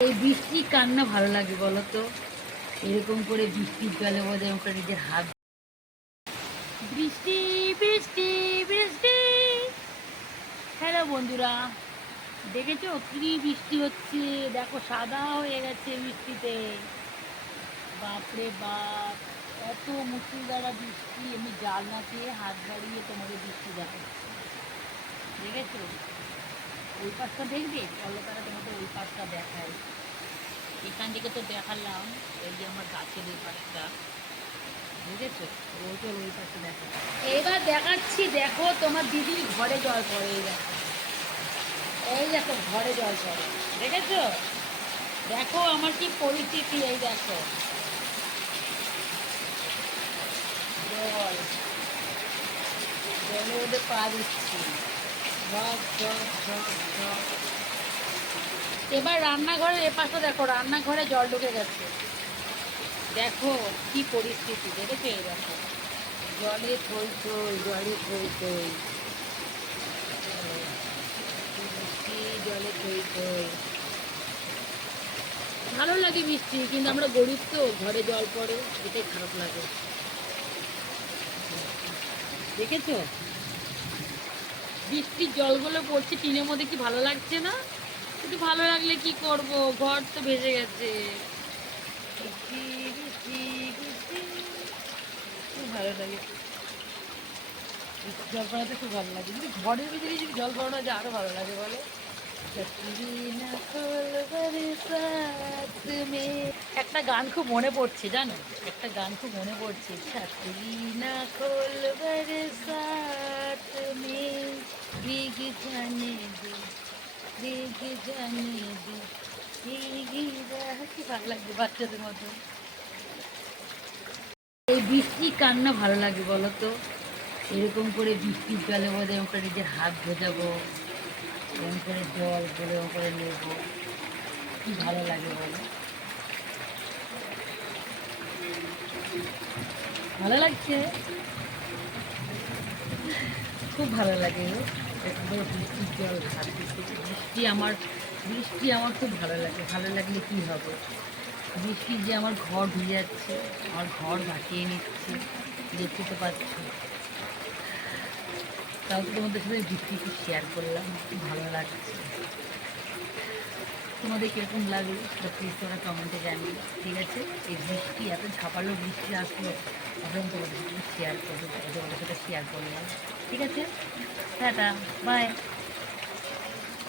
এই বৃষ্টি কান্না ভালো লাগে বলো তো? এরকম করে বৃষ্টির জলে বোধ এরকম করে নিজের হাত বৃষ্টি বৃষ্টি বৃষ্টি। হ্যালো বন্ধুরা, দেখেছ কি বৃষ্টি হচ্ছে? দেখো সাদা হয়ে গেছে বৃষ্টিতে। বাপরে বাপ, এত মুসুল দ্বারা বৃষ্টি আমি জানলাতে হাত বাড়িয়ে তোমাদের বৃষ্টি দেখাচ্ছি। দেখেছ? ওই পাশটা দেখবে? চলো তারা তোমাদের ওই পাশটা দেখাই এখান থেকে তো দেখালাম, এই যে আমার গাছের ওই পাশটা। বুঝেছ? ও চলো ওই পাশটা দেখা এবার দেখাচ্ছি, দেখো তোমার দিদির ঘরে জল পড়ে এই দেখো। এই দেখো, ঘরে জল পড়ে। দেখেছ? দেখো আমার কি পরিস্থিতি এই দেখো। জল। জলের মধ্যে পা দিচ্ছি। এবার রান্নাঘরের এ পাশে দেখো, রান্নাঘরে জল ঢুকে গেছে। দেখো কি পরিস্থিতি, দেখেছ এই দেখো? জলে থই থই, জলে থই থই। জলে থই থই। ভালো লাগে বৃষ্টি কিন্তু আমরা গরিব তো, ঘরে জল পড়ে, এটাই খারাপ লাগে। দেখেছ? বৃষ্টির জলগুলো পড়ছে, টিনের মধ্যে কি ভালো লাগছে না? কিন্তু ভালো লাগলে কি করব? ঘর তো ভেসে গেছে। ভালো লাগে। জল পড়াতে খুব ভালো লাগে। কিন্তু ঘরের ভিতরে যদি জল পড়ানো যায়, আরও ভালো লাগে বলো। একটা গান খুব মনে পড়ছে, জানো? একটা গান খুব মনে পড়ছে। মে भीग जाने दे ভীগ জানে দে ভালো লাগবে বাচ্চাদের মতো? এই বৃষ্টি কান্না ভালো লাগে বলো তো এরকম করে বৃষ্টির জলে বোধ এরকম করে নিজের হাত ভেজাবো, এরকম করে জল করে এরকম করে নেব, কি ভালো লাগে বলো? ভালো লাগছে? খুব ভালো লাগে বৃষ্টির জল বৃষ্টি আমার বৃষ্টি আমার খুব ভালো লাগে। ভালো লাগলে কি হবে? বৃষ্টি যে আমার ঘর ধুয়ে যাচ্ছে, আমার ঘর ভাসিয়ে নিচ্ছে, দেখতে তো পাচ্ছ। তাও তোমাদের সাথে বৃষ্টি একটু শেয়ার করলাম, খুব ভালো লাগছে। তোমাদের কীরকম লাগল সেটা প্লিজ তোমরা কমেন্টে জানি ঠিক আছে? এই বৃষ্টি, এত ঝাপালো বৃষ্টি আসলো, তখন তোমাদের সাথে শেয়ার করব, তোমাদের সাথে শেয়ার করলাম। ঠিক আছে? Tata bye